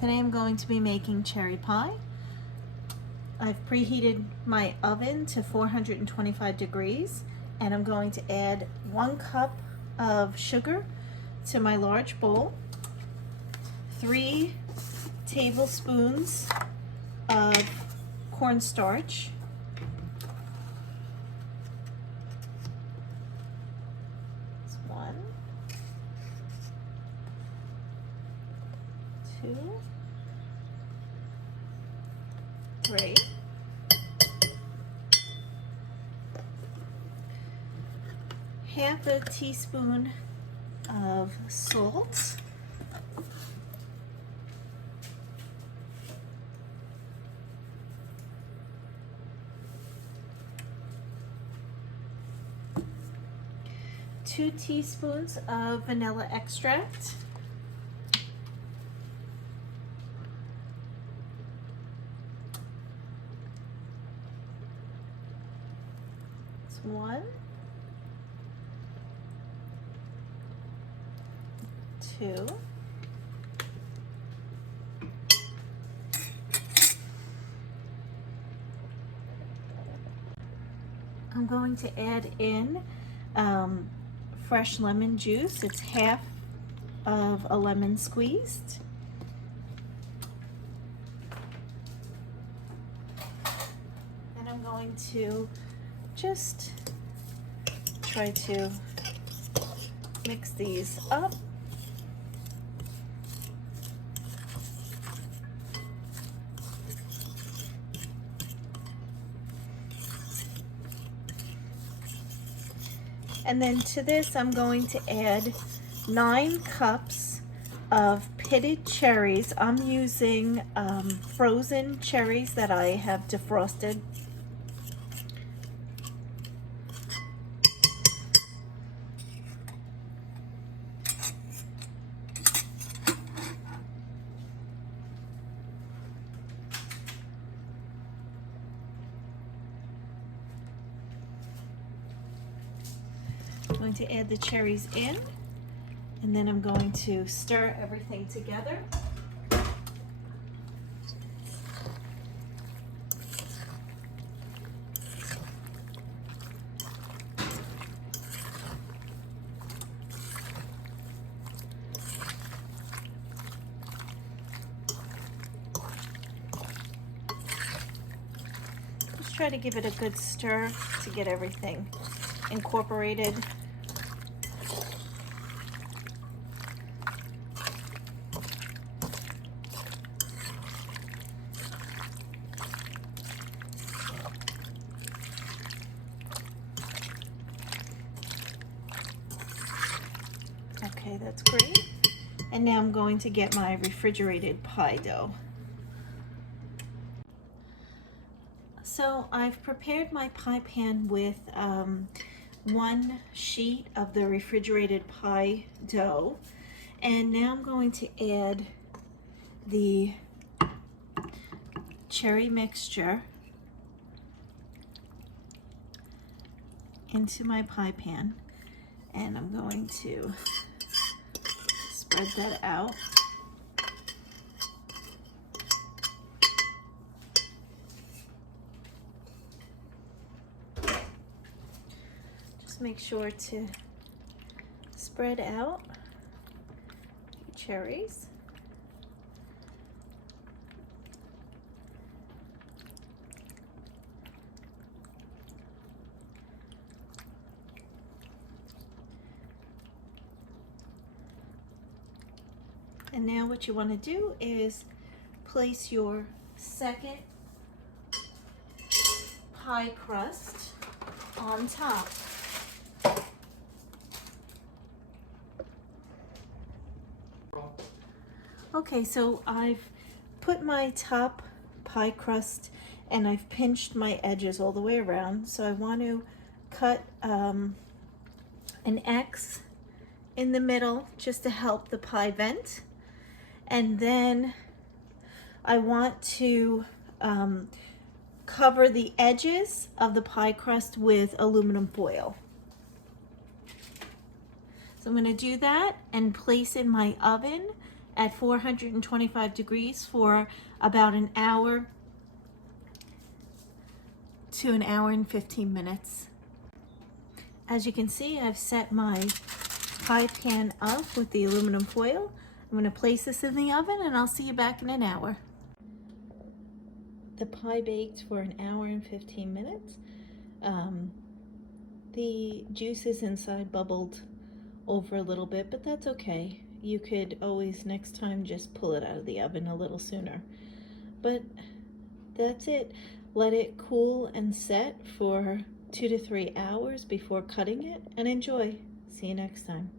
Today I'm going to be making cherry pie. I've preheated my oven to 425 degrees and I'm going to add 1 cup of sugar to my large bowl, 3 tablespoons of cornstarch, 1, 2, 3, half a teaspoon of salt, two teaspoons of vanilla extract, 1, 2, I'm going to add in fresh lemon juice. It's half of a lemon squeezed. And I'm going to just try to mix these up. And then to this, I'm going to add 9 cups of pitted cherries. I'm using frozen cherries that I have defrosted. I'm going to add the cherries in, and then I'm going to stir everything together. Just try to give it a good stir to get everything incorporated. Okay, that's great. And now I'm going to get my refrigerated pie dough. So I've prepared my pie pan with 1 sheet of the refrigerated pie dough. And now I'm going to add the cherry mixture into my pie pan. And I'm going to spread that out. Just make sure to spread out your cherries. And now what you want to do is place your second pie crust on top. Okay, so I've put my top pie crust and I've pinched my edges all the way around. So I want to cut an X in the middle just to help the pie vent. And then I want to cover the edges of the pie crust with aluminum foil. So I'm going to do that and place in my oven at 425 degrees for about an hour to an hour and 15 minutes. As you can see, I've set my pie pan up with the aluminum foil. I'm going to place this in the oven and I'll see you back in an hour. The pie baked for an hour and 15 minutes. The juices inside bubbled over a little bit, but that's okay. You could always next time just pull it out of the oven a little sooner. But that's it. Let it cool and set for 2 to 3 hours before cutting it, and enjoy. See you next time.